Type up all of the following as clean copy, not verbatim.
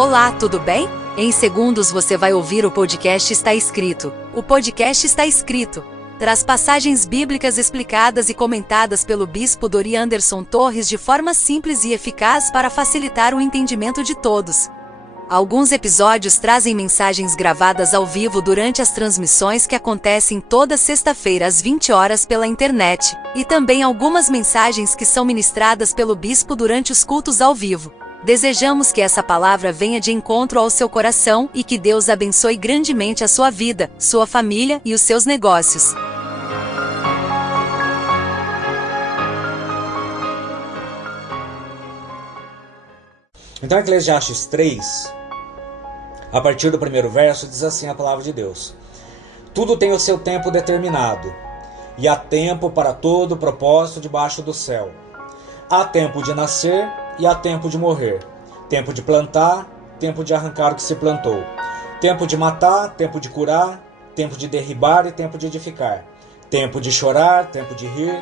Olá, tudo bem? Em segundos você vai ouvir o podcast Está Escrito. O podcast Está Escrito traz passagens bíblicas explicadas e comentadas pelo bispo Dori Anderson Torres de forma simples e eficaz para facilitar o entendimento de todos. Alguns episódios trazem mensagens gravadas ao vivo durante as transmissões que acontecem toda sexta-feira às 20 horas pela internet, e também algumas mensagens que são ministradas pelo bispo durante os cultos ao vivo. Desejamos que essa palavra venha de encontro ao seu coração e que Deus abençoe grandemente a sua vida, sua família e os seus negócios. Então, Eclesiastes 3, a partir do primeiro verso, diz assim a palavra de Deus: Tudo tem o seu tempo determinado, e há tempo para todo propósito debaixo do céu. Há tempo de nascer e há tempo de morrer, tempo de plantar, tempo de arrancar o que se plantou, tempo de matar, tempo de curar, tempo de derribar e tempo de edificar, tempo de chorar, tempo de rir,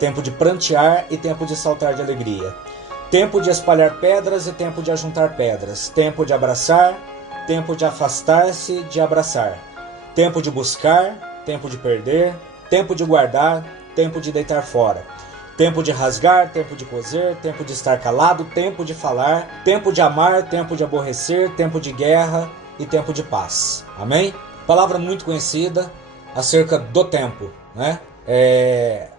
tempo de prantear e tempo de saltar de alegria, tempo de espalhar pedras e tempo de ajuntar pedras, tempo de abraçar, tempo de afastar-se de abraçar, tempo de buscar, tempo de perder, tempo de guardar, tempo de deitar fora, tempo de rasgar, tempo de coser, tempo de estar calado, tempo de falar, tempo de amar, tempo de aborrecer, tempo de guerra e tempo de paz. Amém? Palavra muito conhecida acerca do tempo, né?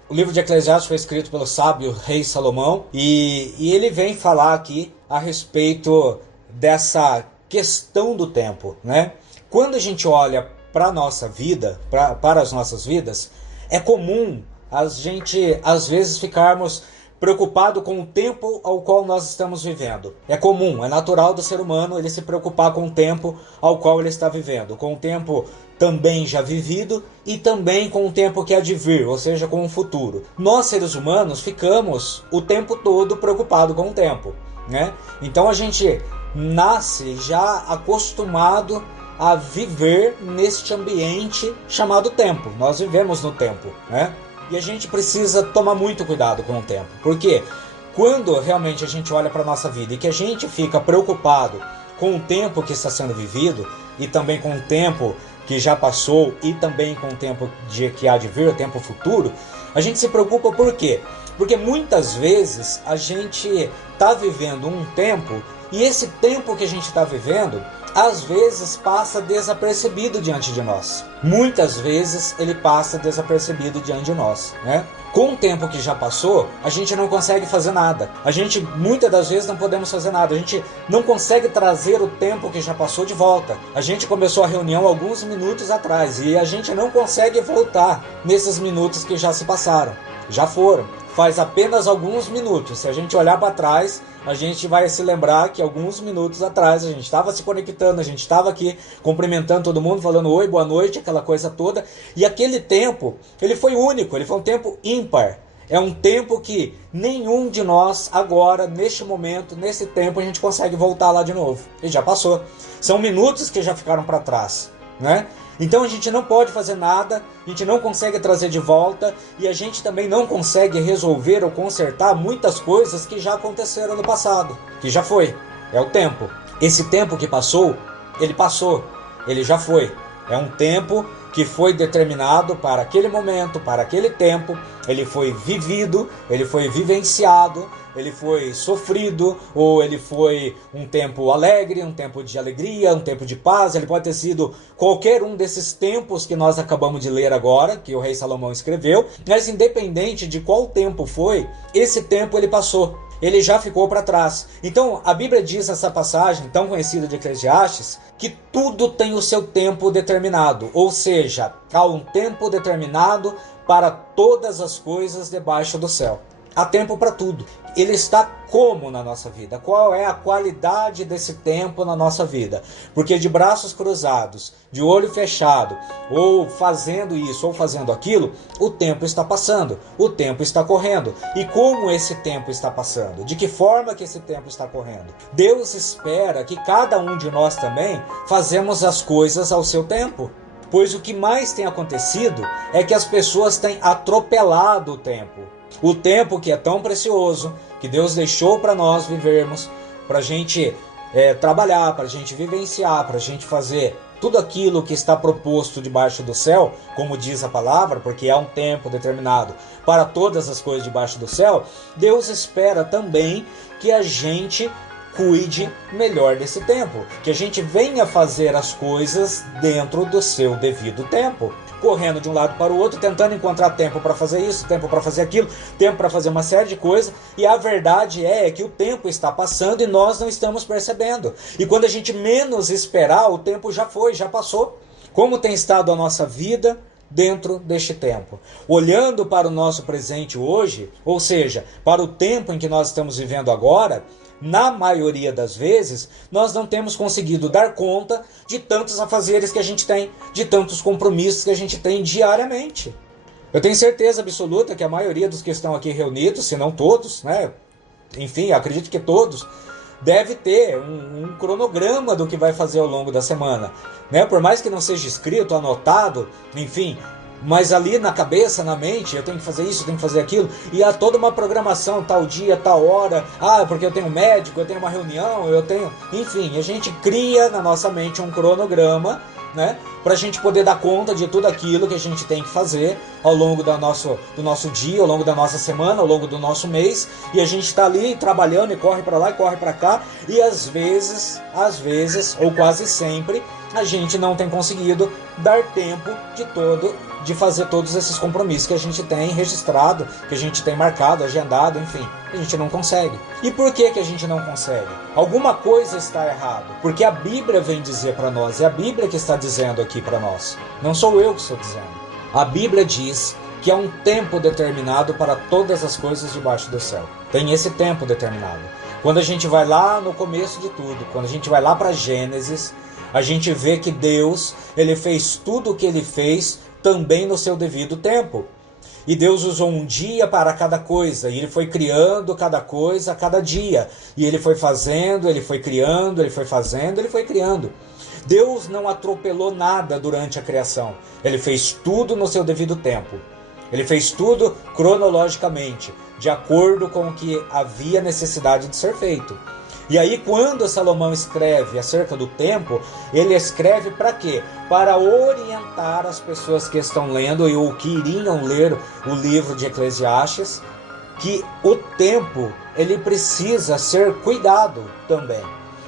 O livro de Eclesiastes foi escrito pelo sábio rei Salomão e ele vem falar aqui a respeito dessa questão do tempo, né? Quando a gente olha para a nossa vida, para as nossas vidas, é comum a gente, às vezes, ficarmos preocupados com o tempo ao qual nós estamos vivendo. É comum, é natural do ser humano ele se preocupar com o tempo ao qual ele está vivendo, com o tempo também já vivido e também com o tempo que há de vir, ou seja, com o futuro. Nós, seres humanos, ficamos o tempo todo preocupados com o tempo, né? Então a gente nasce já acostumado a viver neste ambiente chamado tempo. Nós vivemos no tempo, né? E a gente precisa tomar muito cuidado com o tempo. Porque quando realmente a gente olha para a nossa vida e que a gente fica preocupado com o tempo que está sendo vivido e também com o tempo que já passou e também com o tempo que há de vir, o tempo futuro, a gente se preocupa por quê? Porque muitas vezes a gente está vivendo um tempo e esse tempo que a gente está vivendo às vezes passa desapercebido diante de nós. Muitas vezes ele passa desapercebido diante de nós, né? Com o tempo que já passou, a gente não consegue fazer nada. A gente, muitas das vezes, não podemos fazer nada. A gente não consegue trazer o tempo que já passou de volta. A gente começou a reunião alguns minutos atrás e a gente não consegue voltar nesses minutos que já se passaram. Já foram. Faz apenas alguns minutos. Se a gente olhar para trás, a gente vai se lembrar que alguns minutos atrás a gente estava se conectando, a gente estava aqui cumprimentando todo mundo, falando oi, boa noite, aquela coisa toda. E aquele tempo, ele foi único, ele foi um tempo ímpar. É um tempo que nenhum de nós agora, neste momento, nesse tempo, a gente consegue voltar lá de novo. Ele já passou. São minutos que já ficaram para trás, né? Então a gente não pode fazer nada, a gente não consegue trazer de volta e a gente também não consegue resolver ou consertar muitas coisas que já aconteceram no passado, que já foi, é o tempo. Esse tempo que passou, ele já foi. É um tempo que foi determinado para aquele momento, para aquele tempo, ele foi vivido, ele foi vivenciado, ele foi sofrido, ou ele foi um tempo alegre, um tempo de alegria, um tempo de paz, ele pode ter sido qualquer um desses tempos que nós acabamos de ler agora, que o rei Salomão escreveu, mas independente de qual tempo foi, esse tempo ele passou. Ele já ficou para trás. Então a Bíblia diz nessa passagem tão conhecida de Eclesiastes que tudo tem o seu tempo determinado, ou seja, há um tempo determinado para todas as coisas debaixo do céu. Há tempo para tudo. Ele está como na nossa vida? Qual é a qualidade desse tempo na nossa vida? Porque de braços cruzados, de olho fechado, ou fazendo isso ou fazendo aquilo, o tempo está passando, o tempo está correndo. E como esse tempo está passando? De que forma que esse tempo está correndo? Deus espera que cada um de nós também fazemos as coisas ao seu tempo. Pois o que mais tem acontecido é que as pessoas têm atropelado o tempo. O tempo que é tão precioso, que Deus deixou para nós vivermos, para a gente trabalhar, para a gente vivenciar, para a gente fazer tudo aquilo que está proposto debaixo do céu, como diz a palavra, porque há um tempo determinado para todas as coisas debaixo do céu, Deus espera também que a gente cuide melhor desse tempo, que a gente venha fazer as coisas dentro do seu devido tempo, correndo de um lado para o outro, tentando encontrar tempo para fazer isso, tempo para fazer aquilo, tempo para fazer uma série de coisas, e a verdade é que o tempo está passando e nós não estamos percebendo. E quando a gente menos esperar, o tempo já foi, já passou. Como tem estado a nossa vida dentro deste tempo? Olhando para o nosso presente hoje, ou seja, para o tempo em que nós estamos vivendo agora, na maioria das vezes, nós não temos conseguido dar conta de tantos afazeres que a gente tem, de tantos compromissos que a gente tem diariamente. Eu tenho certeza absoluta que a maioria dos que estão aqui reunidos, se não todos, né? Enfim, acredito que todos, deve ter um cronograma do que vai fazer ao longo da semana, né? Por mais que não seja escrito, anotado, enfim, mas ali na cabeça, na mente, eu tenho que fazer isso, eu tenho que fazer aquilo, e há toda uma programação, tal dia, tal hora, porque eu tenho um médico, eu tenho uma reunião, eu tenho... Enfim, a gente cria na nossa mente um cronograma, né, para a gente poder dar conta de tudo aquilo que a gente tem que fazer ao longo do nosso dia, ao longo da nossa semana, ao longo do nosso mês, e a gente está ali trabalhando e corre para lá e corre para cá, e às vezes, ou quase sempre, a gente não tem conseguido dar tempo de fazer todos esses compromissos que a gente tem registrado, que a gente tem marcado, agendado, enfim, a gente não consegue. E por que a gente não consegue? Alguma coisa está errado, porque a Bíblia vem dizer para nós, é a Bíblia que está dizendo aqui para nós, não sou eu que estou dizendo. A Bíblia diz que há um tempo determinado para todas as coisas debaixo do céu. Tem esse tempo determinado. Quando a gente vai lá no começo de tudo, quando a gente vai lá para Gênesis, a gente vê que Deus, ele fez tudo o que ele fez também no seu devido tempo. E Deus usou um dia para cada coisa, e ele foi criando cada coisa a cada dia. E ele foi fazendo, ele foi criando, ele foi fazendo, ele foi criando. Deus não atropelou nada durante a criação. Ele fez tudo no seu devido tempo. Ele fez tudo cronologicamente, de acordo com o que havia necessidade de ser feito. E aí quando Salomão escreve acerca do tempo, ele escreve para quê? Para orientar as pessoas que estão lendo ou que iriam ler o livro de Eclesiastes, que o tempo ele precisa ser cuidado também,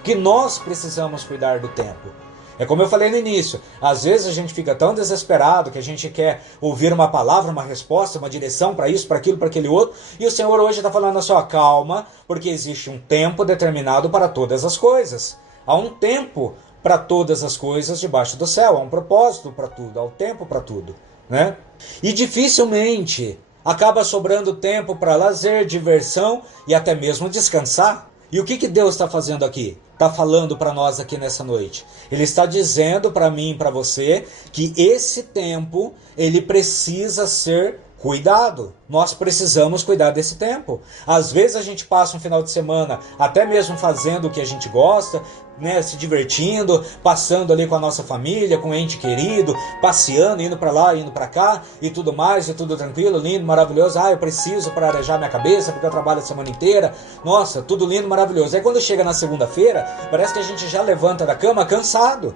que nós precisamos cuidar do tempo. É como eu falei no início, às vezes a gente fica tão desesperado que a gente quer ouvir uma palavra, uma resposta, uma direção para isso, para aquilo, para aquele outro, e o Senhor hoje está falando assim, calma, porque existe um tempo determinado para todas as coisas. Há um tempo para todas as coisas debaixo do céu, há um propósito para tudo, há um tempo para tudo, né? E dificilmente acaba sobrando tempo para lazer, diversão e até mesmo descansar. E o que Deus está fazendo aqui? Está falando para nós aqui nessa noite. Ele está dizendo para mim e para você que esse tempo ele precisa ser cuidado. Nós precisamos cuidar desse tempo. Às vezes a gente passa um final de semana até mesmo fazendo o que a gente gosta, né, se divertindo, passando ali com a nossa família, com o ente querido, passeando, indo para lá, indo para cá e tudo mais, e tudo tranquilo, lindo, maravilhoso. Eu preciso para arejar minha cabeça porque eu trabalho a semana inteira. Nossa, tudo lindo, maravilhoso. Aí quando chega na segunda-feira, parece que a gente já levanta da cama cansado.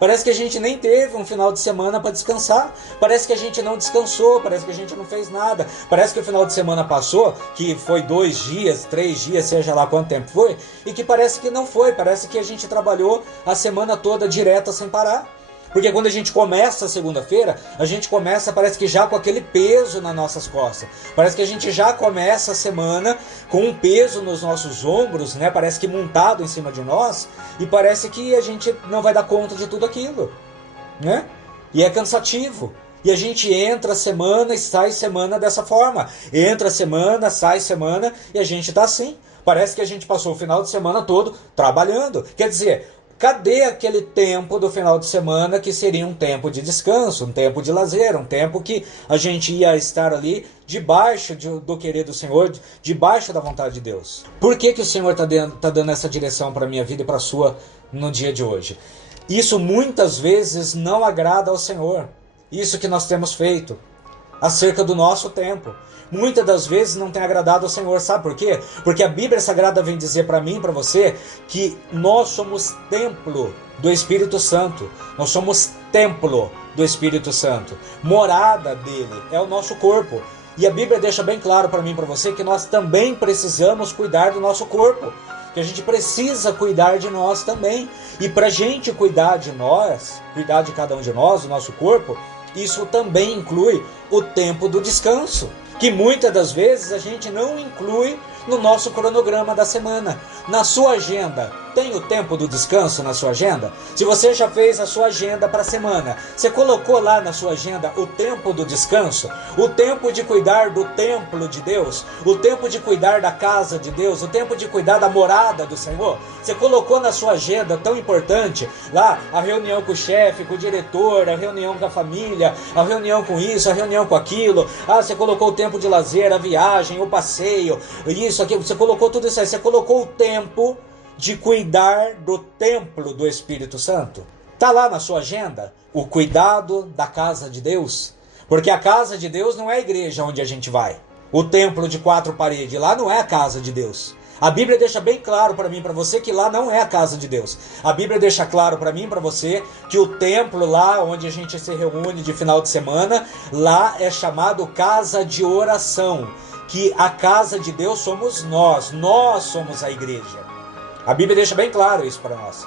Parece que a gente nem teve um final de semana para descansar. Parece que a gente não descansou, parece que a gente não fez nada. Parece que o final de semana passou, que foi 2 dias, 3 dias, seja lá quanto tempo foi, e que parece que não foi. Parece que a gente trabalhou a semana toda direta sem parar. Porque quando a gente começa a segunda-feira, a gente começa, parece que já com aquele peso nas nossas costas. Parece que a gente já começa a semana com um peso nos nossos ombros, né? Parece que montado em cima de nós. E parece que a gente não vai dar conta de tudo aquilo, né? E é cansativo. E a gente entra semana e sai semana dessa forma. Entra semana, sai semana e a gente tá assim. Parece que a gente passou o final de semana todo trabalhando. Quer dizer... Cadê aquele tempo do final de semana que seria um tempo de descanso, um tempo de lazer, um tempo que a gente ia estar ali debaixo do querer do Senhor, debaixo da vontade de Deus? Por que o Senhor está dando essa direção para a minha vida e para a sua no dia de hoje? Isso muitas vezes não agrada ao Senhor. Isso que nós temos feito acerca do nosso tempo. muitas das vezes não tem agradado ao Senhor. Sabe por quê? Porque a Bíblia Sagrada vem dizer para mim e para você que nós somos templo do Espírito Santo. Nós somos templo do Espírito Santo. Morada dele é o nosso corpo. E a Bíblia deixa bem claro para mim e para você que nós também precisamos cuidar do nosso corpo. Que a gente precisa cuidar de nós também. E para a gente cuidar de nós, cuidar de cada um de nós, do nosso corpo, isso também inclui o tempo do descanso, que muitas das vezes a gente não inclui no nosso cronograma da semana. Na sua agenda, tem o tempo do descanso na sua agenda? Se você já fez a sua agenda para a semana, você colocou lá na sua agenda o tempo do descanso? O tempo de cuidar do templo de Deus? O tempo de cuidar da casa de Deus? O tempo de cuidar da morada do Senhor? Você colocou na sua agenda tão importante lá a reunião com o chefe, com o diretor, a reunião com a família, a reunião com isso, a reunião com aquilo. Você colocou o tempo de lazer, a viagem, o passeio, isso, aquilo. Você colocou tudo isso aí. Você colocou o tempo de cuidar do templo do Espírito Santo? Está lá na sua agenda o cuidado da casa de Deus? Porque a casa de Deus não é a igreja onde a gente vai. O templo de 4 paredes, lá não é a casa de Deus. A Bíblia deixa bem claro para mim e para você que lá não é a casa de Deus. A Bíblia deixa claro para mim e para você que o templo lá onde a gente se reúne de final de semana, lá é chamado casa de oração. Que a casa de Deus somos nós somos a igreja. A Bíblia deixa bem claro isso para nós.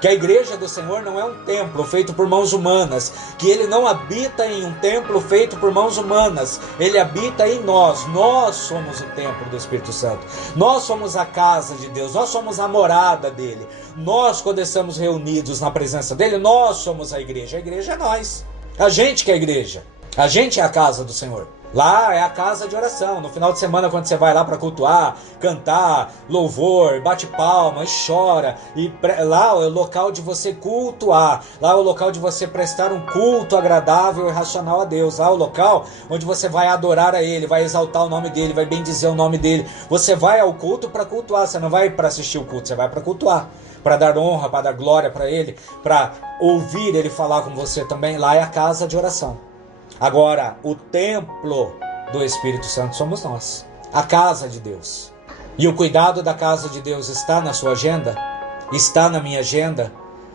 Que a igreja do Senhor não é um templo feito por mãos humanas. Que Ele não habita em um templo feito por mãos humanas. Ele habita em nós. Nós somos o templo do Espírito Santo. Nós somos a casa de Deus. Nós somos a morada dEle. Nós, quando estamos reunidos na presença dEle, nós somos a igreja. A igreja é nós. A gente que é a igreja. A gente é a casa do Senhor. Lá é a casa de oração. No final de semana, quando você vai lá para cultuar, cantar, louvor, bate palma e chora. Lá é o local de você cultuar. Lá é o local de você prestar um culto agradável e racional a Deus. Lá é o local onde você vai adorar a Ele, vai exaltar o nome dEle, vai bendizer o nome dEle. Você vai ao culto para cultuar, você não vai para assistir o culto, você vai para cultuar. Para dar honra, para dar glória para Ele, para ouvir Ele falar com você também. Lá é a casa de oração. Agora, o templo do Espírito Santo somos nós, a casa de Deus. E o cuidado da casa de Deus está na sua agenda? Está na minha agenda?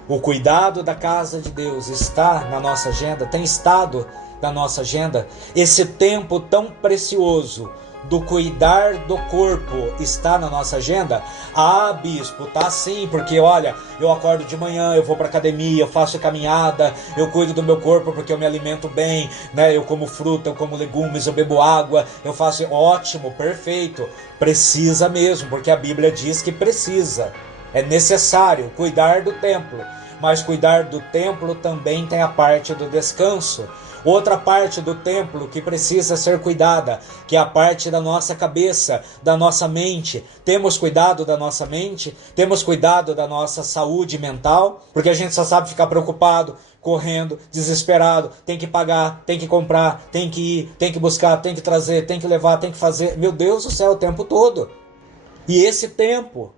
O cuidado da casa de Deus está na nossa agenda? Tem estado na nossa agenda? Esse tempo tão precioso do cuidar do corpo está na nossa agenda? Ah, bispo, tá sim, porque olha, eu acordo de manhã, eu vou pra academia, eu faço caminhada, eu cuido do meu corpo porque eu me alimento bem, né? Eu como fruta, eu como legumes, eu bebo água, eu faço... Ótimo, perfeito. Precisa mesmo, porque a Bíblia diz que precisa. É necessário cuidar do templo, mas cuidar do templo também tem a parte do descanso. Outra parte do templo que precisa ser cuidada, que é a parte da nossa cabeça, da nossa mente. Temos cuidado da nossa mente? Temos cuidado da nossa saúde mental? Porque a gente só sabe ficar preocupado, correndo, desesperado, tem que pagar, tem que comprar, tem que ir, tem que buscar, tem que trazer, tem que levar, tem que fazer. Meu Deus do céu, o tempo todo. E esse tempo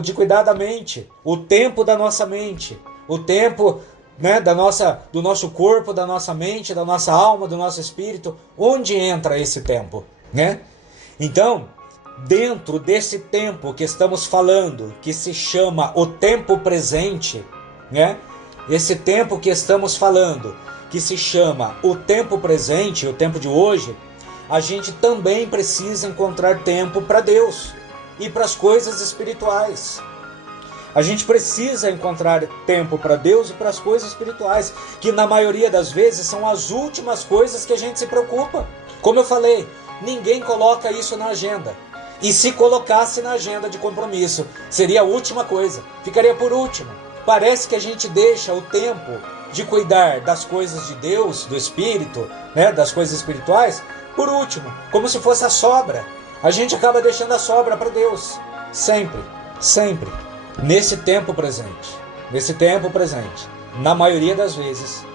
de cuidar da mente, o tempo da nossa mente, o tempo... né, do nosso corpo, da nossa mente, da nossa alma, do nosso espírito, onde entra esse tempo, né? Então, dentro desse tempo que estamos falando, que se chama o tempo presente, né? Esse tempo que estamos falando, que se chama o tempo presente, o tempo de hoje, a gente também precisa encontrar tempo para Deus e para as coisas espirituais. A gente precisa encontrar tempo para Deus e para as coisas espirituais, que na maioria das vezes são as últimas coisas que a gente se preocupa. Como eu falei, ninguém coloca isso na agenda. E se colocasse na agenda de compromisso, seria a última coisa, ficaria por último. Parece que a gente deixa o tempo de cuidar das coisas de Deus, do Espírito, né, das coisas espirituais, por último, como se fosse a sobra. A gente acaba deixando a sobra para Deus, sempre, sempre. Nesse tempo presente, na maioria das vezes,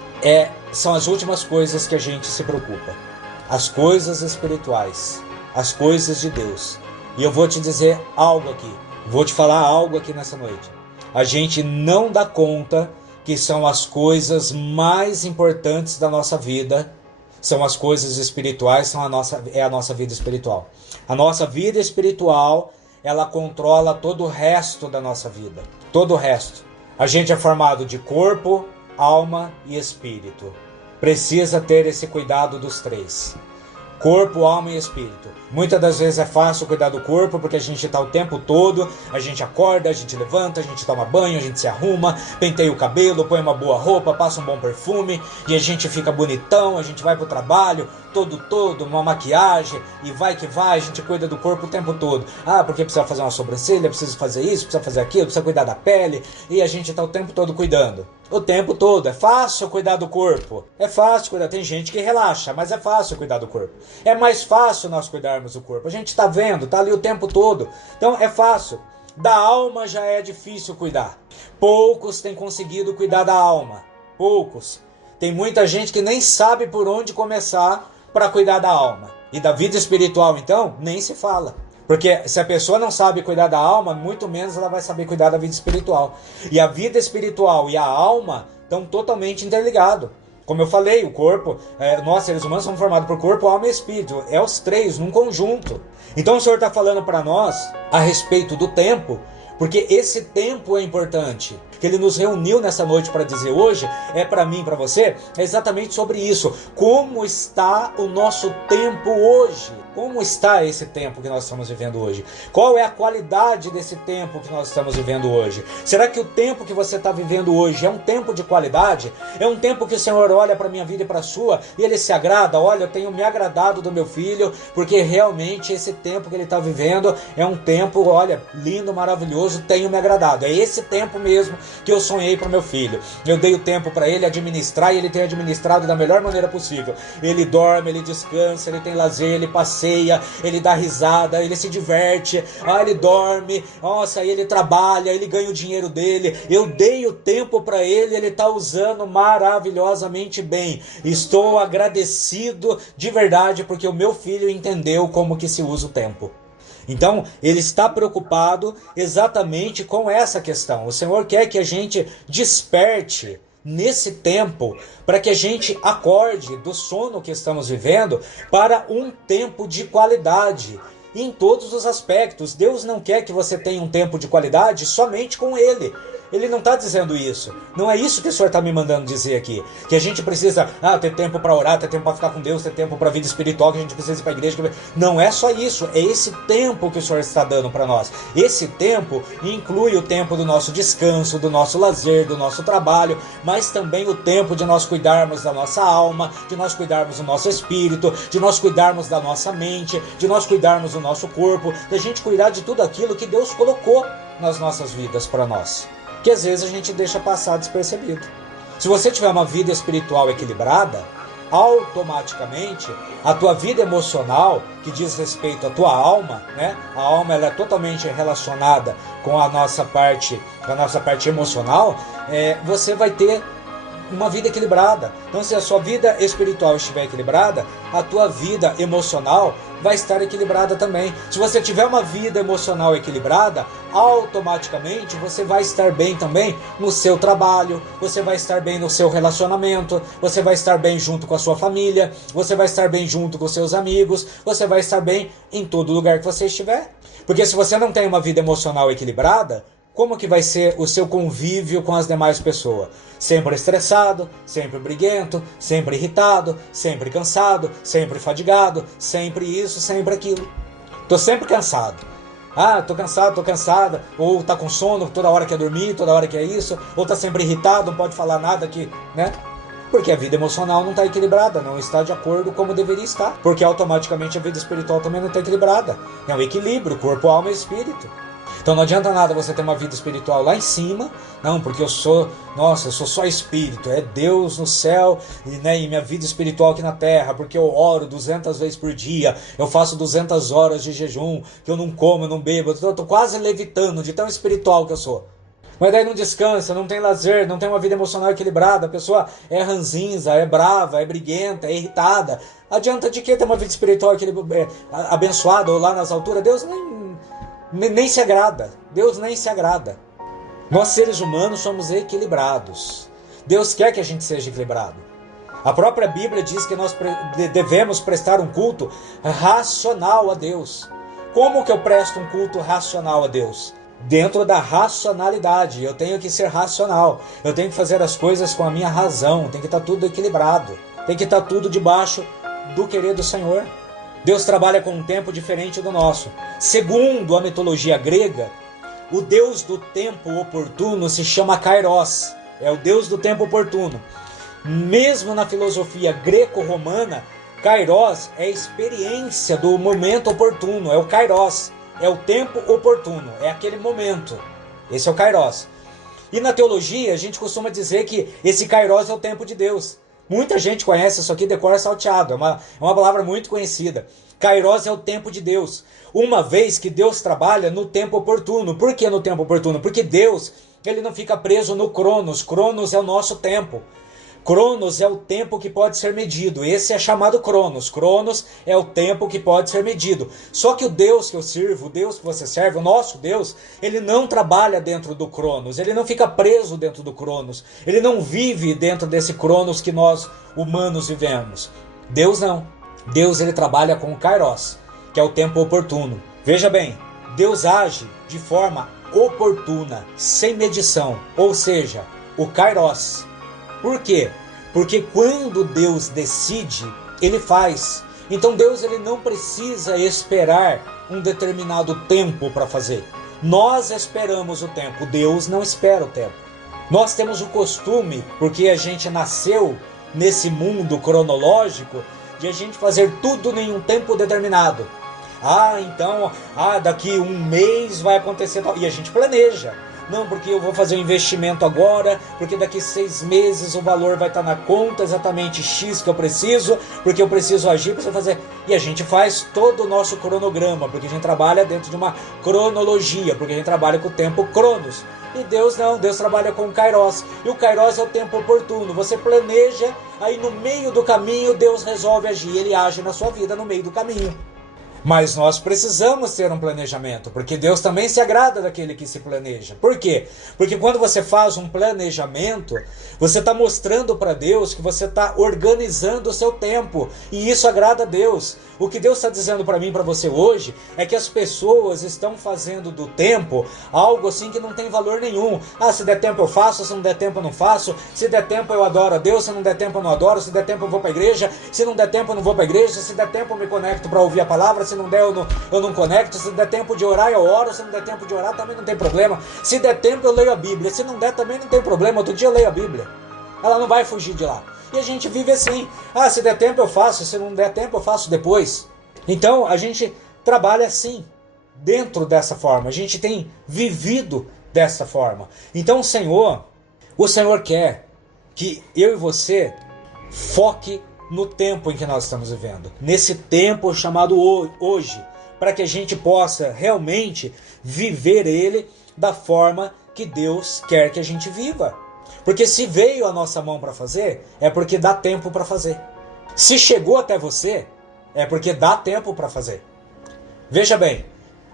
são as últimas coisas que a gente se preocupa. As coisas espirituais, as coisas de Deus. E eu vou te dizer algo aqui, vou te falar algo aqui nessa noite. A gente não dá conta que são as coisas mais importantes da nossa vida, são as coisas espirituais, é a nossa vida espiritual. A nossa vida espiritual, ela controla todo o resto da nossa vida. Todo o resto. A gente é formado de corpo, alma e espírito. Precisa ter esse cuidado dos três. Corpo, alma e espírito. Muitas das vezes é fácil cuidar do corpo, porque a gente está o tempo todo, a gente acorda, a gente levanta, a gente toma banho, a gente se arruma, penteia o cabelo, põe uma boa roupa, passa um bom perfume, e a gente fica bonitão, a gente vai pro trabalho, todo, uma maquiagem, e vai que vai, a gente cuida do corpo o tempo todo. Ah, porque precisa fazer uma sobrancelha, precisa fazer isso, precisa fazer aquilo, precisa cuidar da pele, e a gente está o tempo todo cuidando. O tempo todo. É fácil cuidar do corpo. É fácil cuidar. Tem gente que relaxa, mas é fácil cuidar do corpo. É mais fácil nós cuidarmos do corpo. A gente está vendo, está ali o tempo todo. Então é fácil. Da alma já é difícil cuidar. Poucos têm conseguido cuidar da alma. Poucos. Tem muita gente que nem sabe por onde começar para cuidar da alma. E da vida espiritual, então, nem se fala. Porque se a pessoa não sabe cuidar da alma, muito menos ela vai saber cuidar da vida espiritual. E a vida espiritual e a alma estão totalmente interligados. Como eu falei, o corpo, nós seres humanos somos formados por corpo, alma e espírito. É os três, num conjunto. Então o Senhor está falando para nós a respeito do tempo, porque esse tempo é importante. Que Ele nos reuniu nessa noite para dizer hoje, é para mim, para você, é exatamente sobre isso. Como está o nosso tempo hoje? Como está esse tempo que nós estamos vivendo hoje? Qual é a qualidade desse tempo que nós estamos vivendo hoje? Será que o tempo que você está vivendo hoje é um tempo de qualidade? É um tempo que o Senhor olha para a minha vida e para a sua e Ele se agrada? Olha, eu tenho me agradado do meu filho, porque realmente esse tempo que ele está vivendo é um tempo, olha, lindo, maravilhoso, tenho me agradado. É esse tempo mesmo que eu sonhei para o meu filho. Eu dei o tempo para ele administrar e ele tem administrado da melhor maneira possível. Ele dorme, ele descansa, ele tem lazer, ele passeia, ele dá risada, ele se diverte, ele dorme, nossa, aí ele trabalha, ele ganha o dinheiro dele. Eu dei o tempo para ele, ele está usando maravilhosamente bem. Estou agradecido de verdade porque o meu filho entendeu como que se usa o tempo. Então, ele está preocupado exatamente com essa questão. O Senhor quer que a gente desperte nesse tempo, para que a gente acorde do sono que estamos vivendo para um tempo de qualidade. Em todos os aspectos. Deus não quer que você tenha um tempo de qualidade somente com Ele. Ele não está dizendo isso. Não é isso que o Senhor está me mandando dizer aqui. Que a gente precisa ter tempo para orar, ter tempo para ficar com Deus, ter tempo para a vida espiritual, que a gente precisa ir para a igreja. Não é só isso. É esse tempo que o Senhor está dando para nós. Esse tempo inclui o tempo do nosso descanso, do nosso lazer, do nosso trabalho, mas também o tempo de nós cuidarmos da nossa alma, de nós cuidarmos do nosso espírito, de nós cuidarmos da nossa mente, de nós cuidarmos do nosso corpo, da gente cuidar de tudo aquilo que Deus colocou nas nossas vidas para nós, que às vezes a gente deixa passar despercebido. Se você tiver uma vida espiritual equilibrada, automaticamente a tua vida emocional, que diz respeito à tua alma, né? A alma ela é totalmente relacionada com a nossa parte emocional, você vai ter uma vida equilibrada. Então, se a sua vida espiritual estiver equilibrada, a tua vida emocional vai estar equilibrada também. Se você tiver uma vida emocional equilibrada, automaticamente você vai estar bem também no seu trabalho, você vai estar bem no seu relacionamento, você vai estar bem junto com a sua família, você vai estar bem junto com os seus amigos, você vai estar bem em todo lugar que você estiver. Porque se você não tem uma vida emocional equilibrada, como que vai ser o seu convívio com as demais pessoas? Sempre estressado, sempre briguento, sempre irritado, sempre cansado, sempre fadigado, sempre isso, sempre aquilo. Tô sempre cansado. Tô cansado, tô cansada. Ou tá com sono, toda hora quer dormir, toda hora quer isso. Ou tá sempre irritado, não pode falar nada aqui, né? Porque a vida emocional não está equilibrada, não está de acordo como deveria estar. Porque automaticamente a vida espiritual também não está equilibrada. É um equilíbrio, corpo, alma e espírito. Então não adianta nada você ter uma vida espiritual lá em cima, não, porque eu sou só espírito, é Deus no céu e minha vida espiritual aqui na terra, porque eu oro 200 vezes por dia, eu faço 200 horas de jejum, que eu não como, eu não bebo, eu estou quase levitando de tão espiritual que eu sou. Mas daí não descansa, não tem lazer, não tem uma vida emocional equilibrada, a pessoa é ranzinza, é brava, é briguenta, é irritada. Adianta de que ter uma vida espiritual abençoada ou lá nas alturas? Deus nem se agrada. Deus nem se agrada. Nós seres humanos somos equilibrados. Deus quer que a gente seja equilibrado. A própria Bíblia diz que nós devemos prestar um culto racional a Deus. Como que eu presto um culto racional a Deus? Dentro da racionalidade. Eu tenho que ser racional. Eu tenho que fazer as coisas com a minha razão. Tem que estar tudo equilibrado. Tem que estar tudo debaixo do querer do Senhor. Deus trabalha com um tempo diferente do nosso. Segundo a mitologia grega, o Deus do tempo oportuno se chama Kairos. É o Deus do tempo oportuno. Mesmo na filosofia greco-romana, Kairos é a experiência do momento oportuno. É o Kairos. É o tempo oportuno. É aquele momento. Esse é o Kairos. E na teologia, a gente costuma dizer que esse Kairos é o tempo de Deus. Muita gente conhece isso aqui, decora salteado. É uma palavra muito conhecida. Kairos é o tempo de Deus. Uma vez que Deus trabalha no tempo oportuno. Por que no tempo oportuno? Porque Deus, ele não fica preso no Cronos. Cronos é o nosso tempo. Cronos é o tempo que pode ser medido. Esse é chamado Cronos. Cronos é o tempo que pode ser medido. Só que o Deus que eu sirvo, o Deus que você serve, o nosso Deus, ele não trabalha dentro do Cronos. Ele não fica preso dentro do Cronos. Ele não vive dentro desse Cronos que nós humanos vivemos. Deus não. Deus, ele trabalha com o Kairos, que é o tempo oportuno. Veja bem, Deus age de forma oportuna, sem medição. Ou seja, o Kairos. Por quê? Porque quando Deus decide, ele faz. Então Deus, ele não precisa esperar um determinado tempo para fazer. Nós esperamos o tempo, Deus não espera o tempo. Nós temos o costume, porque a gente nasceu nesse mundo cronológico, de a gente fazer tudo em um tempo determinado. Então, daqui um mês vai acontecer tal. E a gente planeja. Não, porque eu vou fazer um investimento agora, porque daqui 6 meses o valor vai estar na conta exatamente X que eu preciso, porque eu preciso agir, preciso fazer. E a gente faz todo o nosso cronograma, porque a gente trabalha dentro de uma cronologia, porque a gente trabalha com o tempo Cronos. E Deus não, Deus trabalha com o Kairos. E o Kairos é o tempo oportuno. Você planeja, aí no meio do caminho Deus resolve agir, ele age na sua vida no meio do caminho. Mas nós precisamos ter um planejamento, porque Deus também se agrada daquele que se planeja. Por quê? Porque quando você faz um planejamento, você está mostrando para Deus que você está organizando o seu tempo, e isso agrada a Deus. O que Deus está dizendo para mim e para você hoje é que as pessoas estão fazendo do tempo algo assim que não tem valor nenhum. Se der tempo eu faço, se não der tempo eu não faço, se der tempo eu adoro a Deus, se não der tempo eu não adoro, se der tempo eu vou para a igreja, se não der tempo eu não vou para a igreja, se der tempo eu me conecto para ouvir a palavra, se não der eu não conecto, se der tempo de orar eu oro, se não der tempo de orar também não tem problema, se der tempo eu leio a Bíblia, se não der também não tem problema, outro dia eu leio a Bíblia, ela não vai fugir de lá. E a gente vive assim, se der tempo eu faço, se não der tempo eu faço depois. Então a gente trabalha assim, dentro dessa forma, a gente tem vivido dessa forma. Então o Senhor quer que eu e você foque no tempo em que nós estamos vivendo, nesse tempo chamado hoje, para que a gente possa realmente viver ele da forma que Deus quer que a gente viva. Porque se veio a nossa mão para fazer, é porque dá tempo para fazer. Se chegou até você, é porque dá tempo para fazer. Veja bem,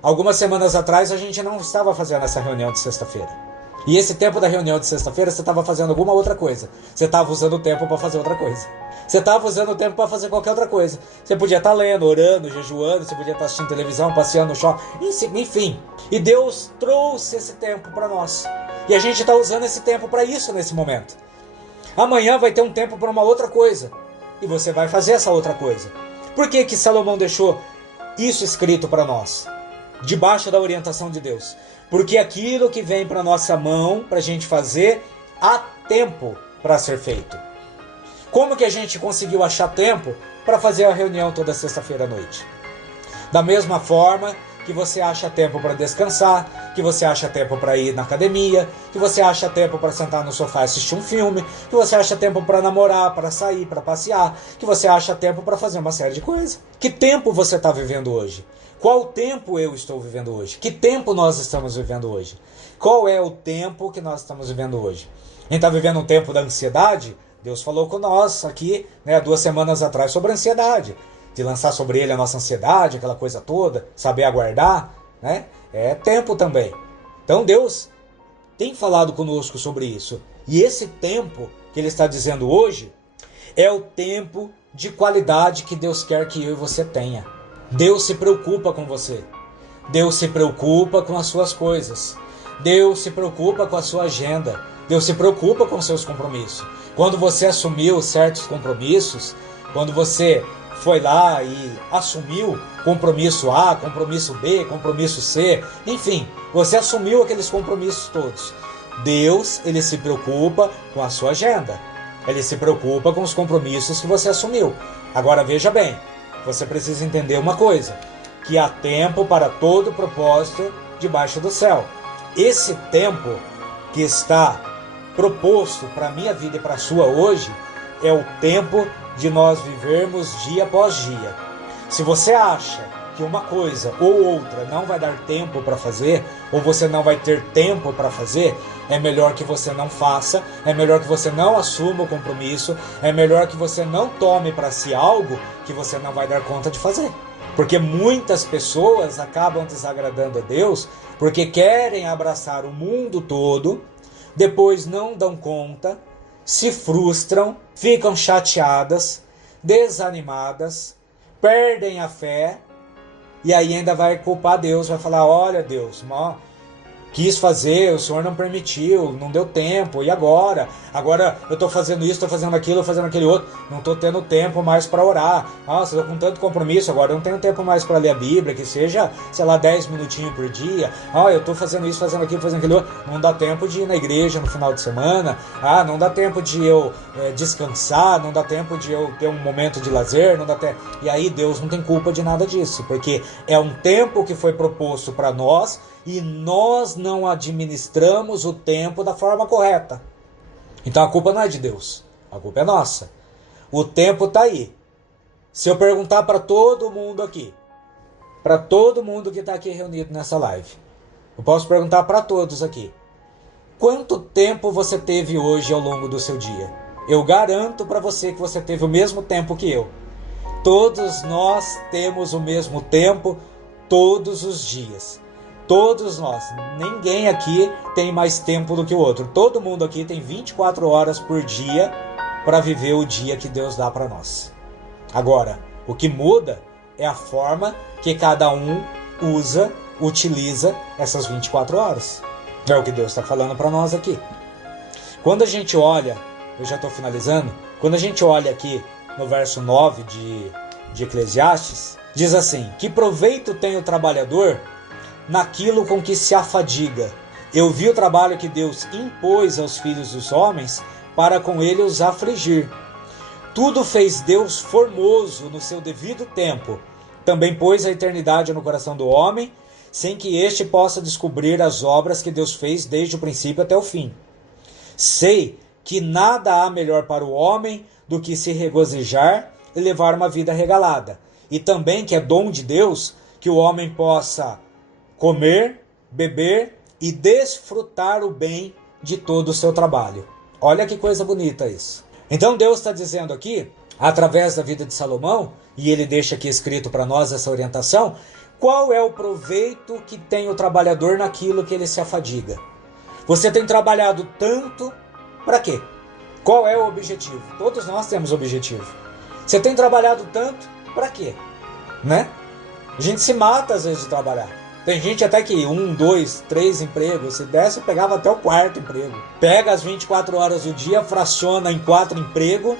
algumas semanas atrás a gente não estava fazendo essa reunião de sexta-feira. E esse tempo da reunião de sexta-feira você estava fazendo alguma outra coisa. Você estava usando o tempo para fazer outra coisa. Você estava usando o tempo para fazer qualquer outra coisa. Você podia estar lendo, orando, jejuando, você podia estar assistindo televisão, passeando no shopping, enfim. E Deus trouxe esse tempo para nós. E a gente está usando esse tempo para isso nesse momento. Amanhã vai ter um tempo para uma outra coisa. E você vai fazer essa outra coisa. Por que que Salomão deixou isso escrito para nós? Debaixo da orientação de Deus. Porque aquilo que vem para nossa mão, para a gente fazer, há tempo para ser feito. Como que a gente conseguiu achar tempo para fazer a reunião toda sexta-feira à noite? Da mesma forma que você acha tempo para descansar, que você acha tempo para ir na academia, que você acha tempo para sentar no sofá e assistir um filme, que você acha tempo para namorar, para sair, para passear, que você acha tempo para fazer uma série de coisas. Que tempo você está vivendo hoje? Qual tempo eu estou vivendo hoje? Que tempo nós estamos vivendo hoje? Qual é o tempo que nós estamos vivendo hoje? A gente está vivendo um tempo da ansiedade? Deus falou com nós aqui, 2 semanas atrás, sobre a ansiedade. De lançar sobre ele a nossa ansiedade, aquela coisa toda, saber aguardar, né? É tempo também. Então Deus tem falado conosco sobre isso. E esse tempo que ele está dizendo hoje É o tempo de qualidade que Deus quer que eu e você tenha. Deus se preocupa com você. Deus se preocupa com as suas coisas. Deus se preocupa com a sua agenda. Deus se preocupa com os seus compromissos. Quando você assumiu certos compromissos, quando você foi lá e assumiu compromisso A, compromisso B, compromisso C, enfim, você assumiu aqueles compromissos todos. Deus, ele se preocupa com a sua agenda. Ele se preocupa com os compromissos que você assumiu. Agora veja bem, você precisa entender uma coisa, que há tempo para todo propósito debaixo do céu. Esse tempo que está proposto para a minha vida e para a sua hoje é o tempo de nós vivermos dia após dia. Se você acha que uma coisa ou outra não vai dar tempo para fazer, ou você não vai ter tempo para fazer, é melhor que você não faça, é melhor que você não assuma o compromisso, é melhor que você não tome para si algo que você não vai dar conta de fazer. Porque muitas pessoas acabam desagradando a Deus porque querem abraçar o mundo todo, depois não dão conta, se frustram, ficam chateadas, desanimadas, perdem a fé e aí ainda vai culpar Deus, vai falar: olha Deus, quis fazer, o Senhor não permitiu, não deu tempo, e agora? Agora eu estou fazendo isso, estou fazendo aquilo, fazendo aquele outro, não estou tendo tempo mais para orar. Nossa, estou com tanto compromisso, agora eu não tenho tempo mais para ler a Bíblia, que seja, sei lá, 10 minutinhos por dia. Eu estou fazendo isso, fazendo aquilo, fazendo aquilo outro. Não dá tempo de ir na igreja no final de semana, não dá tempo de eu descansar, não dá tempo de eu ter um momento de lazer, não dá tempo. E aí Deus não tem culpa de nada disso, porque é um tempo que foi proposto para nós, e nós não administramos o tempo da forma correta. Então a culpa não é de Deus, a culpa é nossa. O tempo está aí. Se eu perguntar para todo mundo aqui, para todo mundo que está aqui reunido nessa live, eu posso perguntar para todos aqui: quanto tempo você teve hoje ao longo do seu dia? Eu garanto para você que você teve o mesmo tempo que eu. Todos nós temos o mesmo tempo todos os dias. Todos nós, ninguém aqui tem mais tempo do que o outro. Todo mundo aqui tem 24 horas por dia para viver o dia que Deus dá para nós. Agora, o que muda é a forma que cada um utiliza essas 24 horas. É o que Deus está falando para nós aqui. Quando a gente olha, eu já estou finalizando, quando a gente olha aqui no verso 9 de Eclesiastes, diz assim: que proveito tem o trabalhador naquilo com que se afadiga? Eu vi o trabalho que Deus impôs aos filhos dos homens para com ele os afligir. Tudo fez Deus formoso no seu devido tempo. Também pôs a eternidade no coração do homem, sem que este possa descobrir as obras que Deus fez desde o princípio até o fim. Sei que nada há melhor para o homem do que se regozijar e levar uma vida regalada. E também que é dom de Deus que o homem possa comer, beber e desfrutar o bem de todo o seu trabalho. Olha que coisa bonita isso. Então Deus está dizendo aqui, através da vida de Salomão, e ele deixa aqui escrito para nós essa orientação, qual é o proveito que tem o trabalhador naquilo que ele se afadiga. Você tem trabalhado tanto, para quê? Qual é o objetivo? Todos nós temos objetivo. Você tem trabalhado tanto, para quê? Né? A gente se mata às vezes de trabalhar. Tem gente até que 1, 2, 3 empregos, se desse pegava até o 4º emprego. Pega as 24 horas do dia, fraciona em 4 empregos,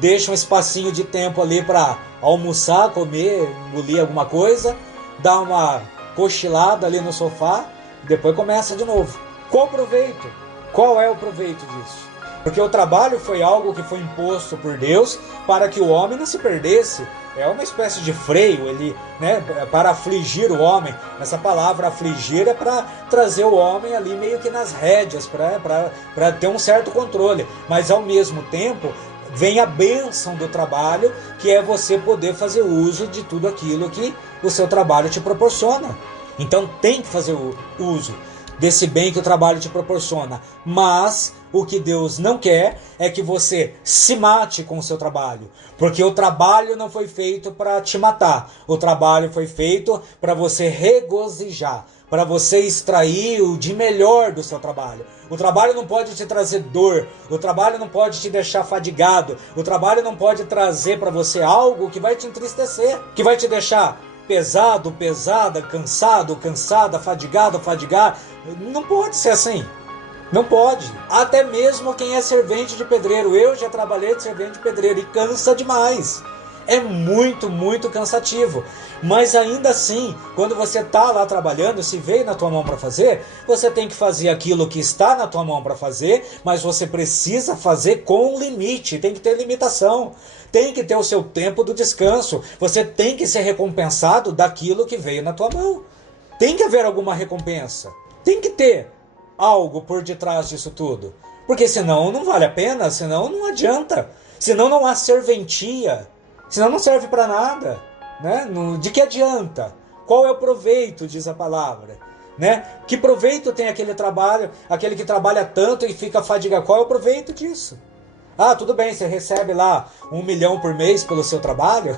deixa um espacinho de tempo ali para almoçar, comer, engolir alguma coisa, dá uma cochilada ali no sofá, e depois começa de novo. Qual o proveito? Qual é o proveito disso? Porque o trabalho foi algo que foi imposto por Deus para que o homem não se perdesse. É uma espécie de freio, para afligir o homem. Essa palavra afligir é para trazer o homem ali meio que nas rédeas, para ter um certo controle. Mas ao mesmo tempo vem a bênção do trabalho, que é você poder fazer uso de tudo aquilo que o seu trabalho te proporciona. Então tem que fazer o uso. desse bem que o trabalho te proporciona. Mas o que Deus não quer é que você se mate com o seu trabalho, porque o trabalho não foi feito para te matar. O trabalho foi feito para você regozijar, para você extrair o de melhor do seu trabalho. O trabalho não pode te trazer dor, o trabalho não pode te deixar fadigado, o trabalho não pode trazer para você algo que vai te entristecer, que vai te deixar pesado, pesada, cansado, cansada, fadigado, fadigar. Não pode ser assim. Não pode. Até mesmo quem é servente de pedreiro. Eu já trabalhei de servente de pedreiro e cansa demais. É muito, muito cansativo. Mas ainda assim, quando você está lá trabalhando, se veio na tua mão para fazer, você tem que fazer aquilo que está na tua mão para fazer, mas você precisa fazer com limite, tem que ter limitação. Tem que ter o seu tempo do descanso. Você tem que ser recompensado daquilo que veio na tua mão. Tem que haver alguma recompensa. Tem que ter algo por detrás disso tudo. Porque senão não vale a pena, senão não adianta. Senão não há serventia. Senão não serve para nada, né? De que adianta? Qual é o proveito, diz a palavra, né? Que proveito tem aquele trabalho, aquele que trabalha tanto e fica fadigado? Qual é o proveito disso? Ah, tudo bem, você recebe lá 1 milhão por mês pelo seu trabalho,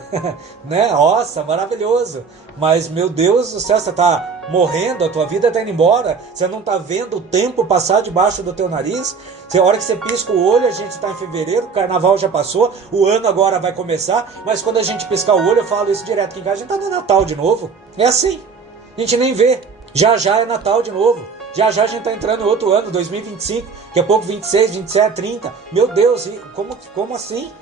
né? Nossa, maravilhoso. Mas, meu Deus do céu, você está morrendo, a tua vida está indo embora, você não está vendo o tempo passar debaixo do teu nariz. A hora que você pisca o olho, a gente está em fevereiro, o carnaval já passou, o ano agora vai começar, mas quando a gente piscar o olho, eu falo isso direto aqui em casa, a gente está no Natal de novo. É assim, a gente nem vê. Já já é Natal de novo. Já já a gente está entrando em outro ano, 2025, daqui a pouco 26, 27, 30. Meu Deus, e como assim?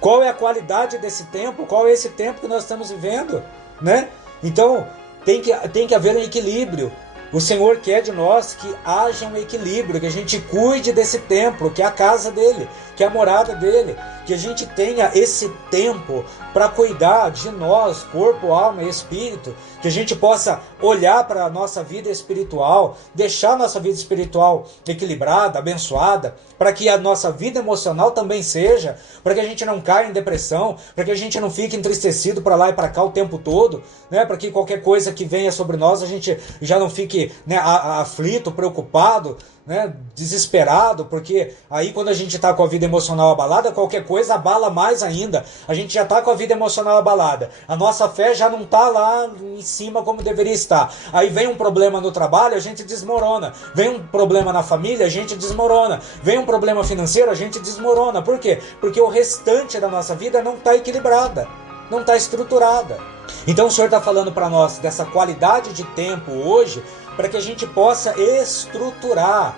Qual é a qualidade desse tempo? Qual é esse tempo que nós estamos vivendo? Né? Então, tem que haver um equilíbrio. O Senhor quer de nós que haja um equilíbrio, que a gente cuide desse templo, que é a casa dele, que é a morada dele, que a gente tenha esse tempo para cuidar de nós, corpo, alma e espírito, que a gente possa olhar para a nossa vida espiritual, deixar a nossa vida espiritual equilibrada, abençoada, para que a nossa vida emocional também seja, para que a gente não caia em depressão, para que a gente não fique entristecido para lá e para cá o tempo todo, né? Para que qualquer coisa que venha sobre nós a gente já não fique, né, aflito, preocupado, né, desesperado, porque aí quando a gente está com a vida emocional abalada, qualquer coisa abala mais ainda. A gente já está com a vida emocional abalada, a nossa fé já não está lá em cima como deveria estar. Aí vem um problema no trabalho, a gente desmorona. Vem um problema na família, a gente desmorona. Vem um problema financeiro, a gente desmorona. Por quê? Porque o restante da nossa vida não está equilibrada, não está estruturada. Então o Senhor está falando para nós dessa qualidade de tempo hoje, para que a gente possa estruturar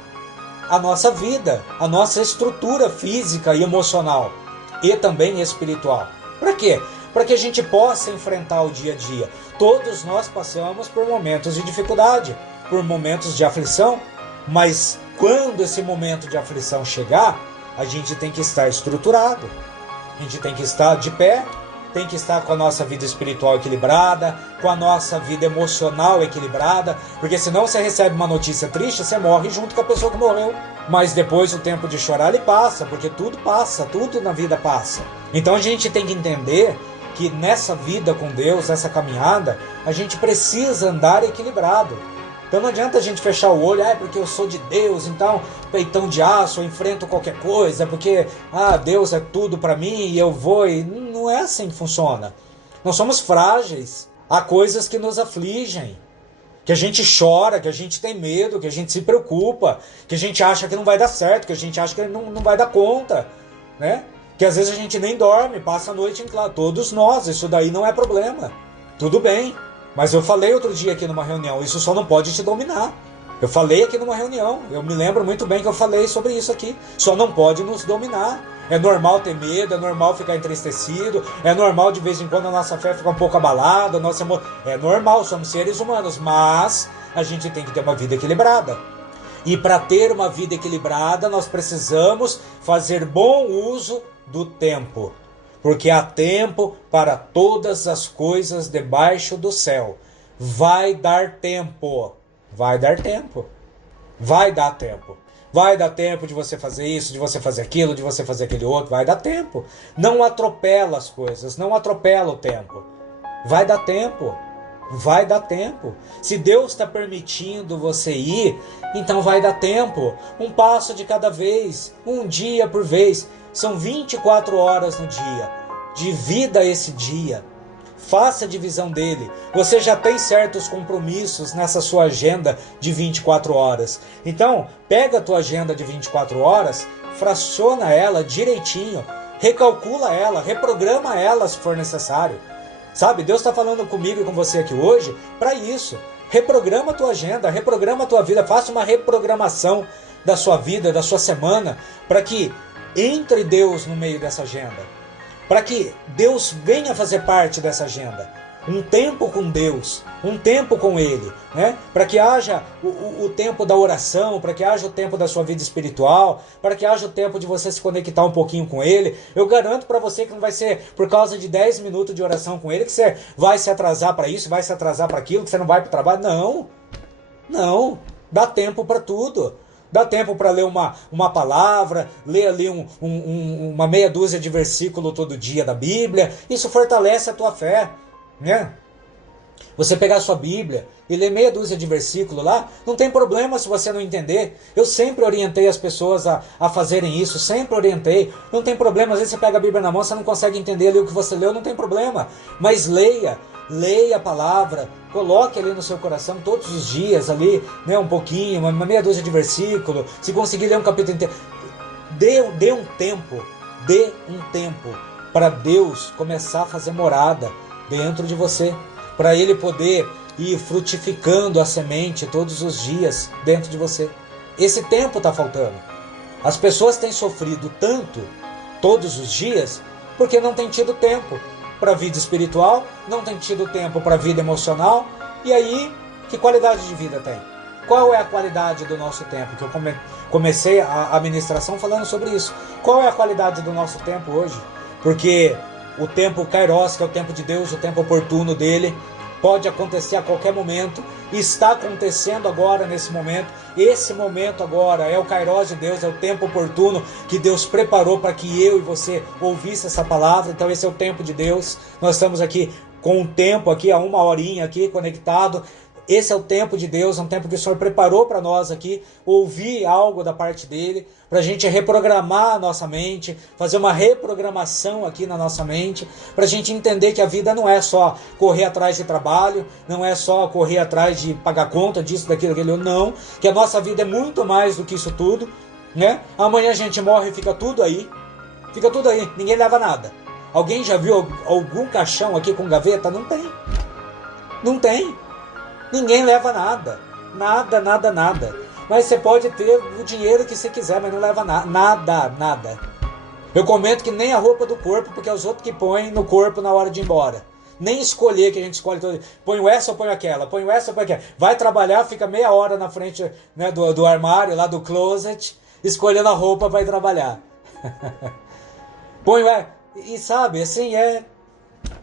a nossa vida, a nossa estrutura física e emocional e também espiritual. Para quê? Para que a gente possa enfrentar o dia a dia. Todos nós passamos por momentos de dificuldade, por momentos de aflição, mas quando esse momento de aflição chegar, a gente tem que estar estruturado, a gente tem que estar de pé, tem que estar com a nossa vida espiritual equilibrada, com a nossa vida emocional equilibrada, porque senão você recebe uma notícia triste, você morre junto com a pessoa que morreu. Mas depois o tempo de chorar ele passa, porque tudo passa, tudo na vida passa. Então a gente tem que entender que nessa vida com Deus, nessa caminhada, a gente precisa andar equilibrado. Então não adianta a gente fechar o olho, porque eu sou de Deus, então peitão de aço, eu enfrento qualquer coisa, porque Deus é tudo para mim e eu vou. E não é assim que funciona. Nós somos frágeis, há coisas que nos afligem, que a gente chora, que a gente tem medo, que a gente se preocupa, que a gente acha que não vai dar certo, que a gente acha que não vai dar conta, né? Que às vezes a gente nem dorme, passa a noite em claro. Todos nós, isso daí não é problema. Tudo bem. Mas eu falei outro dia aqui numa reunião, isso só não pode te dominar. Eu falei aqui numa reunião, eu me lembro muito bem que eu falei sobre isso aqui. Só não pode nos dominar. É normal ter medo, é normal ficar entristecido, é normal de vez em quando a nossa fé ficar um pouco abalada, é normal, somos seres humanos, mas a gente tem que ter uma vida equilibrada. E para ter uma vida equilibrada, nós precisamos fazer bom uso do tempo. Porque há tempo para todas as coisas debaixo do céu. Vai dar tempo. Vai dar tempo. Vai dar tempo. Vai dar tempo de você fazer isso, de você fazer aquilo, de você fazer aquele outro. Vai dar tempo. Não atropela as coisas. Não atropela o tempo. Vai dar tempo. Vai dar tempo. Se Deus está permitindo você ir, então vai dar tempo. Um passo de cada vez, um dia por vez. São 24 horas no dia. Divida esse dia. Faça a divisão dele. Você já tem certos compromissos nessa sua agenda de 24 horas. Então, pega a tua agenda de 24 horas, fraciona ela direitinho, recalcula ela, reprograma ela se for necessário. Sabe, Deus está falando comigo e com você aqui hoje para isso. Reprograma a tua agenda, reprograma a tua vida, faça uma reprogramação da sua vida, da sua semana, para que entre Deus no meio dessa agenda. Para que Deus venha fazer parte dessa agenda. Um tempo com Deus, um tempo com Ele, né? Para que haja o tempo da oração, para que haja o tempo da sua vida espiritual, para que haja o tempo de você se conectar um pouquinho com Ele. Eu garanto para você que não vai ser por causa de 10 minutos de oração com Ele que você vai se atrasar para isso, vai se atrasar para aquilo, que você não vai para o trabalho. Não, não, dá tempo para tudo. Dá tempo para ler uma palavra, ler ali uma meia dúzia de versículos todo dia da Bíblia. Isso fortalece a tua fé, né? Você pegar a sua Bíblia e ler meia dúzia de versículos lá, não tem problema se você não entender. Eu sempre orientei as pessoas a fazerem isso, sempre orientei. Não tem problema, às vezes você pega a Bíblia na mão, você não consegue entender ali o que você leu, não tem problema. Mas leia a palavra, coloque ali no seu coração todos os dias ali, né, um pouquinho, uma meia dúzia de versículos. Se conseguir ler um capítulo inteiro, dê um tempo para Deus começar a fazer morada dentro de você, para Ele poder ir frutificando a semente todos os dias dentro de você. Esse tempo está faltando. As pessoas têm sofrido tanto todos os dias porque não têm tido tempo para a vida espiritual, não tem tido tempo para a vida emocional. E aí, que qualidade de vida tem? Qual é a qualidade do nosso tempo? Que eu comecei a ministração falando sobre isso. Qual é a qualidade do nosso tempo hoje? Porque o tempo Kairos, que é o tempo de Deus, o tempo oportuno dele, pode acontecer a qualquer momento, está acontecendo agora nesse momento. Esse momento agora é o Kairos de Deus, é o tempo oportuno que Deus preparou para que eu e você ouvisse essa palavra. Então esse é o tempo de Deus. Nós estamos aqui com um tempo aqui, há uma horinha aqui conectado. Esse é o tempo de Deus, é um tempo que o Senhor preparou para nós aqui, ouvir algo da parte dele, para a gente reprogramar a nossa mente, fazer uma reprogramação aqui na nossa mente, para a gente entender que a vida não é só correr atrás de trabalho, não é só correr atrás de pagar conta disso, daquilo, aquilo, não, que a nossa vida é muito mais do que isso tudo, né? Amanhã a gente morre e fica tudo aí, ninguém leva nada. Alguém já viu algum caixão aqui com gaveta? Não tem. Não tem. Ninguém leva nada. Nada. Mas você pode ter o dinheiro que você quiser, mas não leva nada. Eu comento que nem a roupa do corpo, porque é os outros que põem no corpo na hora de ir embora. Nem escolher, que a gente escolhe todo. Põe essa ou põe aquela, Vai trabalhar, fica meia hora na frente, né, do armário, lá do closet, escolhendo a roupa para ir trabalhar. E sabe, assim,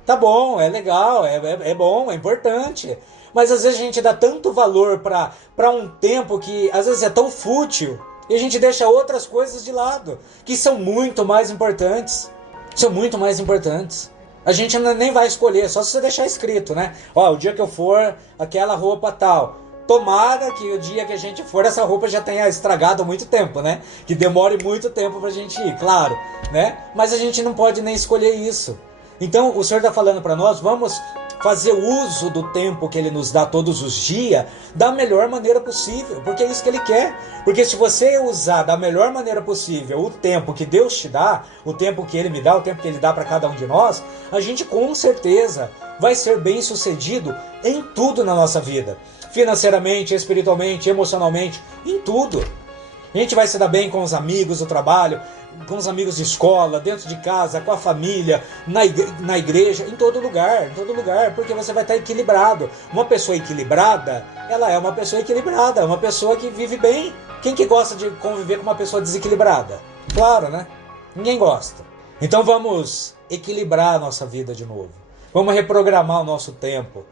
tá bom, é legal, é bom, é importante. Mas às vezes a gente dá tanto valor para um tempo que às vezes é tão fútil, e a gente deixa outras coisas de lado, que são muito mais importantes. A gente nem vai escolher, só se você deixar escrito, né? Ó, o dia que eu for, aquela roupa tal. Tomara que o dia que a gente for, essa roupa já tenha estragado há muito tempo, né? Que demore muito tempo pra gente ir, claro, né? Mas a gente não pode nem escolher isso. Então o Senhor está falando para nós, vamos fazer uso do tempo que Ele nos dá todos os dias da melhor maneira possível, porque é isso que Ele quer. Porque se você usar da melhor maneira possível o tempo que Deus te dá, o tempo que Ele me dá, o tempo que Ele dá para cada um de nós, a gente com certeza vai ser bem sucedido em tudo na nossa vida. Financeiramente, espiritualmente, emocionalmente, em tudo. A gente vai se dar bem com os amigos do trabalho, com os amigos de escola, dentro de casa, com a família, na igreja, em todo lugar, porque você vai estar equilibrado. Uma pessoa equilibrada, ela é uma pessoa equilibrada, uma pessoa que vive bem. Quem que gosta de conviver com uma pessoa desequilibrada? Claro, né? Ninguém gosta. Então vamos equilibrar a nossa vida de novo. Vamos reprogramar o nosso tempo.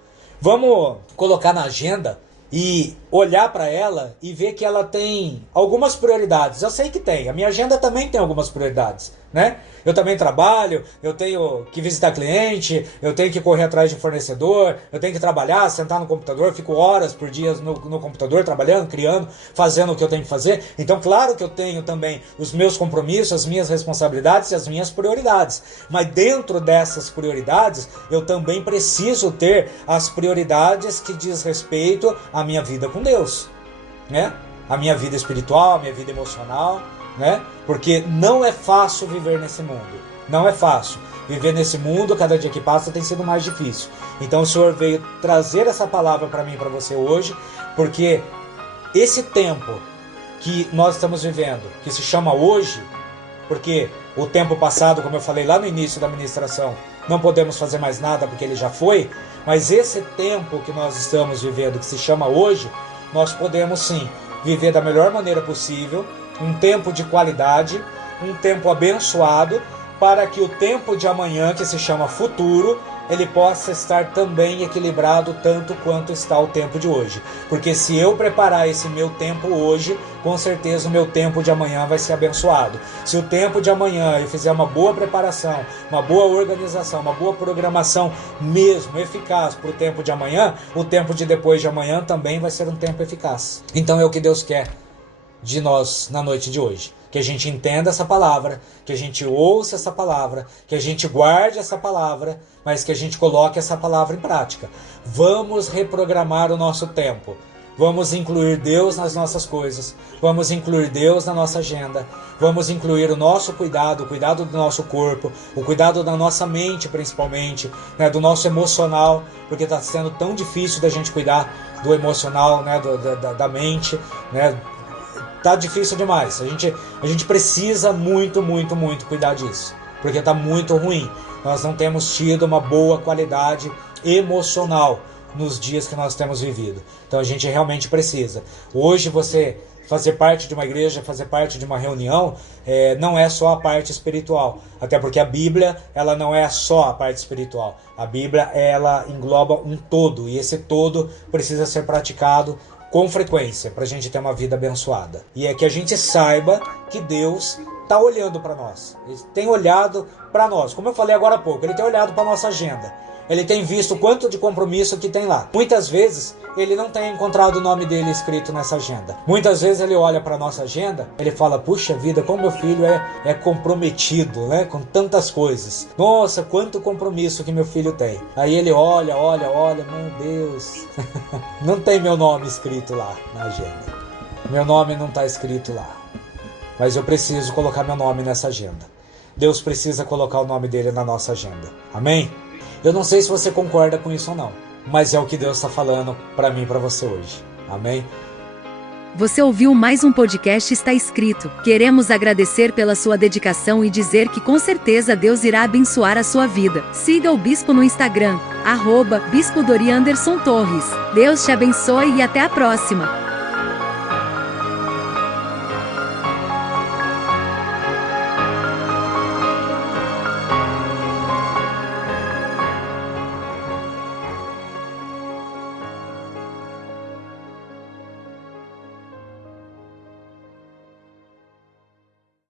Vamos colocar na agenda e olhar para ela e ver que ela tem algumas prioridades. Eu sei que tem, a minha agenda também tem algumas prioridades, né? Eu também trabalho, eu tenho que visitar cliente, eu tenho que correr atrás de fornecedor, eu tenho que trabalhar, sentar no computador, fico horas por dia no computador, trabalhando, criando, fazendo o que eu tenho que fazer. Então, claro que eu tenho também os meus compromissos, as minhas responsabilidades e as minhas prioridades. Mas dentro dessas prioridades, eu também preciso ter as prioridades que diz respeito à minha vida com Deus, né? A minha vida espiritual, a minha vida emocional, né? Porque não é fácil viver nesse mundo. Não é fácil. Viver nesse mundo, cada dia que passa, tem sido mais difícil. Então o Senhor veio trazer essa palavra para mim e para você hoje, porque esse tempo que nós estamos vivendo, que se chama hoje, porque o tempo passado, como eu falei lá no início da ministração, não podemos fazer mais nada porque ele já foi, mas esse tempo que nós estamos vivendo, que se chama hoje, nós podemos sim viver da melhor maneira possível, um tempo de qualidade, um tempo abençoado, para que o tempo de amanhã, que se chama futuro, ele possa estar também equilibrado tanto quanto está o tempo de hoje. Porque se eu preparar esse meu tempo hoje, com certeza o meu tempo de amanhã vai ser abençoado. Se o tempo de amanhã eu fizer uma boa preparação, uma boa organização, uma boa programação mesmo, eficaz para o tempo de amanhã, o tempo de depois de amanhã também vai ser um tempo eficaz. Então é o que Deus quer de nós na noite de hoje. Que a gente entenda essa palavra, que a gente ouça essa palavra, que a gente guarde essa palavra, mas que a gente coloque essa palavra em prática. Vamos reprogramar o nosso tempo. Vamos incluir Deus nas nossas coisas. Vamos incluir Deus na nossa agenda. Vamos incluir o nosso cuidado, o cuidado do nosso corpo, o cuidado da nossa mente principalmente, né, do nosso emocional, porque está sendo tão difícil da gente cuidar do emocional, né, da mente, né? Tá difícil demais. A gente precisa muito cuidar disso, porque tá muito ruim. Nós não temos tido uma boa qualidade emocional nos dias que nós temos vivido. Então a gente realmente precisa. Hoje você fazer parte de uma igreja, fazer parte de uma reunião, não é só a parte espiritual. Até porque a Bíblia, ela não é só a parte espiritual. A Bíblia, ela engloba um todo, e esse todo precisa ser praticado com frequência, para a gente ter uma vida abençoada. E é que a gente saiba que Deus está olhando para nós. Ele tem olhado para nós. Como eu falei agora há pouco, Ele tem olhado para a nossa agenda. Ele tem visto o quanto de compromisso que tem lá. Muitas vezes, Ele não tem encontrado o nome dele escrito nessa agenda. Muitas vezes Ele olha para a nossa agenda, Ele fala, puxa vida, como meu filho é comprometido, né, com tantas coisas. Nossa, quanto compromisso que meu filho tem. Aí Ele olha, meu Deus, não tem meu nome escrito lá na agenda. Meu nome não está escrito lá. Mas eu preciso colocar meu nome nessa agenda. Deus precisa colocar o nome dele na nossa agenda. Amém? Eu não sei se você concorda com isso ou não, mas é o que Deus está falando para mim e para você hoje. Amém? Você ouviu mais um podcast Está Escrito. Queremos agradecer pela sua dedicação e dizer que com certeza Deus irá abençoar a sua vida. Siga o Bispo no Instagram, @Bispo Dori Anderson Torres. Deus te abençoe e até a próxima.